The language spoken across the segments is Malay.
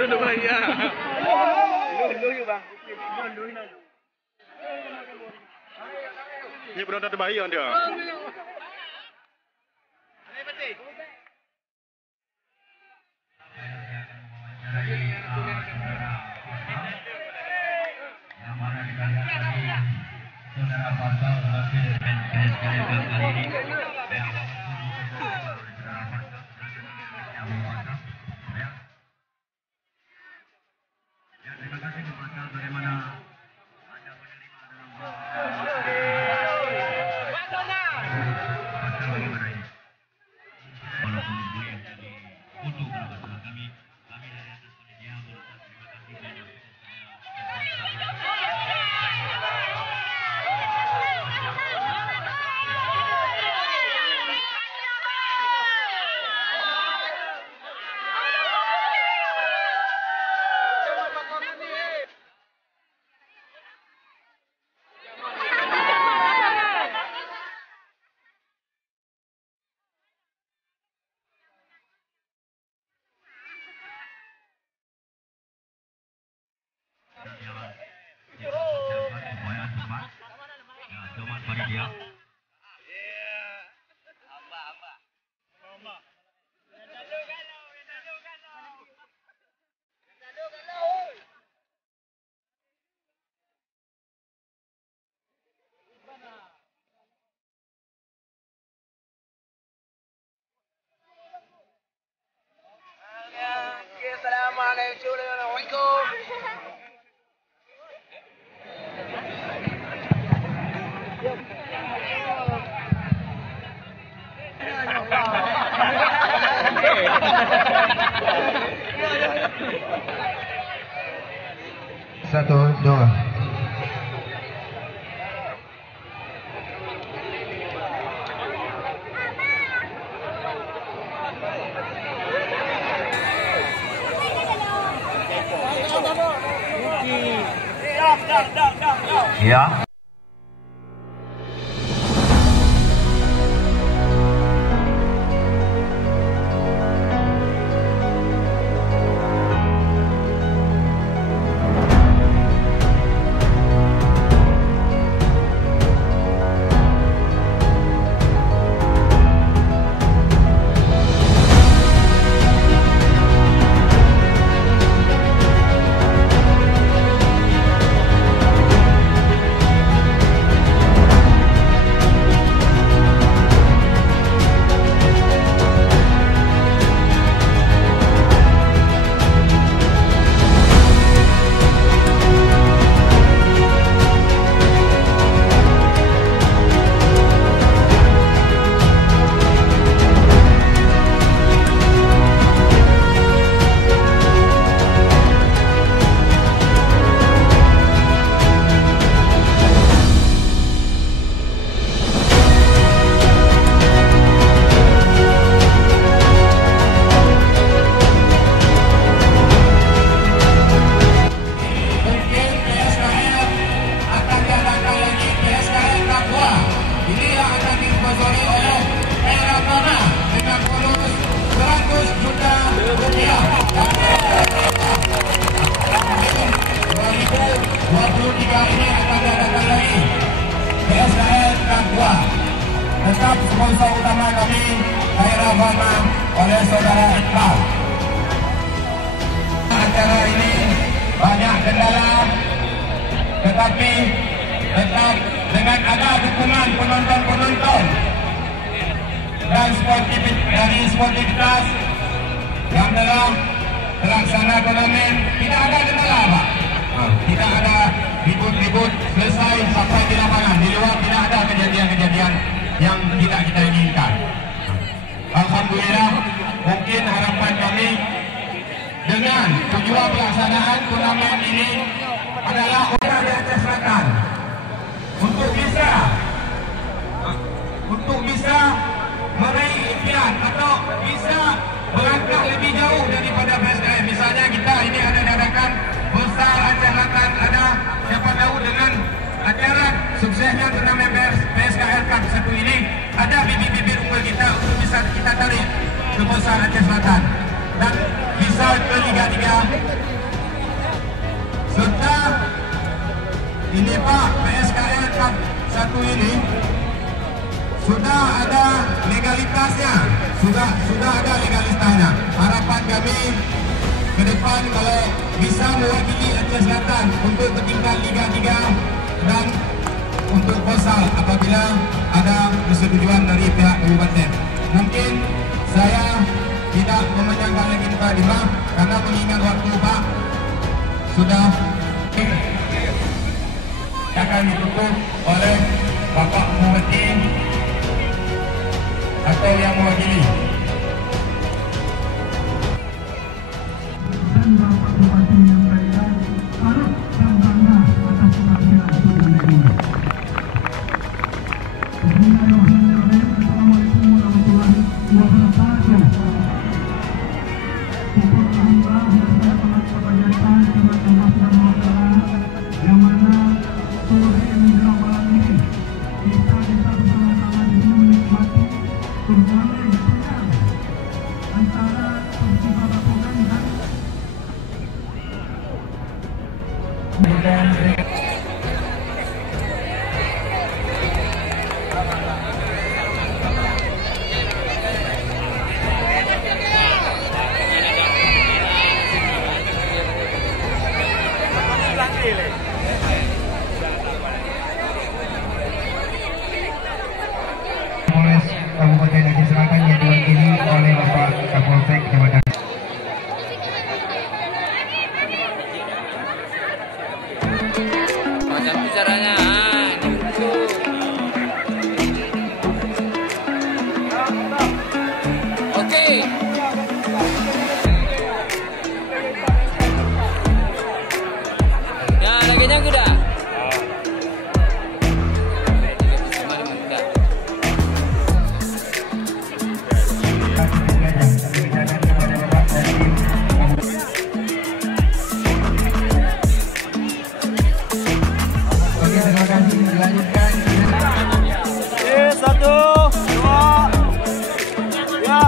Duduk lagi ya. Dulu bang. Ini penonton terbaik on dia. Yang mana kita lihat tadi saudara Faisal wakil PSKL kali ini yang terima kasih kepada bagaimana Anda menerima dalam bagaimana ini walaupun ibu yang jadi foto bersama kami dari atas panitia berucap terima kasih banyak. Assalamualaikum. Satu, dua. Ya. Tetap sponsor utama kami Khairah Fana oleh saudara Iqbal. Acara ini banyak kendala, tetapi tetap dengan ada dukungan penonton-penonton dan sportivitas yang dalam terlaksana turnamen tidak ada kendala, Pak. Tidak ada ribut-ribut, selesai sampai di lapangan. Di luar tidak ada kejadian-kejadian yang tidak kita inginkan. Alhamdulillah, mungkin harapan kami dengan tujuan pelaksanaan turnamen ini adalah orang di Aceh Selatan untuk bisa meraih impian atau bisa melangkah lebih jauh daripada PSKM. Misalnya kita ini ada diadakan besar Aceh Selatan, ada siapa tahu dengan acara suksesnya turnamen PSKL Cup 1 ini ada bibit-bibit unggul kita untuk bisa kita tarik ke besar Aceh Selatan. dan bisa ke Liga 3. Serta ini Pak, PSKL Cup 1 ini sudah ada legalitasnya, sudah ada legalitasnya. Harapan kami ke depan kalau bisa mewakili Aceh Selatan untuk ke tingkat Liga 3 dan untuk futsal apabila ada persetujuan dari pihak kabupaten. Mungkin saya tidak memanjangkan lagi Pak Dima karena mengingat waktu Pak sudah akan ditutup oleh Bapak Bupati atau yang mewakili. Dan Bapak Bupati menyampaikan harus dan bangga atas penampilan Sungai ini. Bismillahirrahmanirrahim. Assalamualaikum warahmatullahi wabarakatuh. Alhamdulillah, saya sangat kepanjatan dengan Allah Subhanahu wa Ta'ala yang mana sore menjelang malam ini kita bersama-sama di sini menikmati turnamen final antara Persiba Lamongan dan Polres Kabupaten Aceh Selatan yang diwakili oleh Bapak Kapolsek Jabatan. Macam bicaranya. Oke. Ya, lagi yang kuda. Oke, terima kasih. Dilanjutkan. Satu, dua. Ya.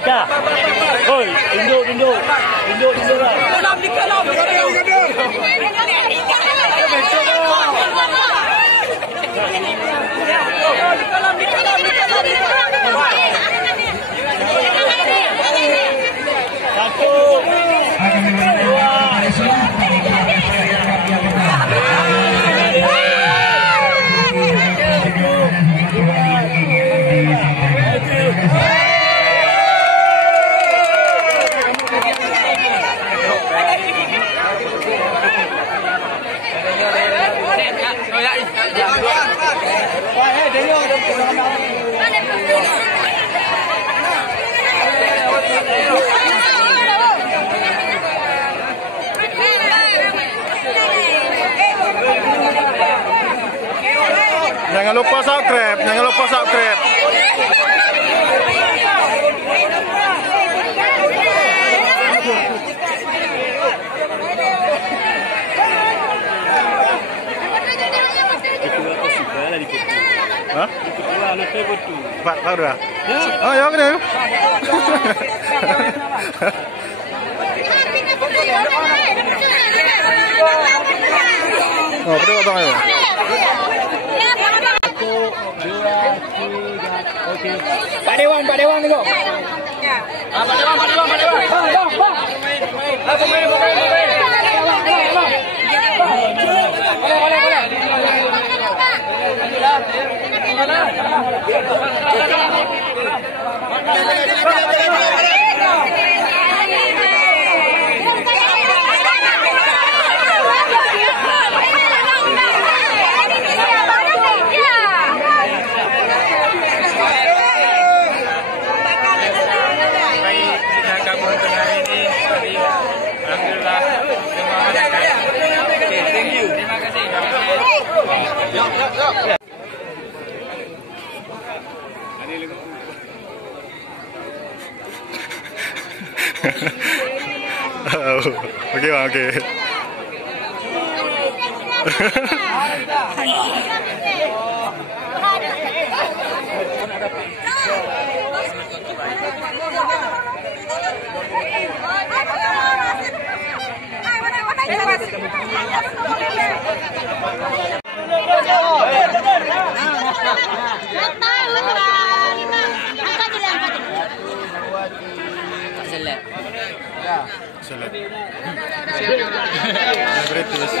Dah. Oi, tunduk lah. Satu, dua. lupa subscribe, jangan lupa subscribe. Hah? Pak, tahu dah? Oh, ya, kena. Oh, betul abang ayo. Pak Dewan tengok. Pak Dewan. Okey bang, okey. Select. British.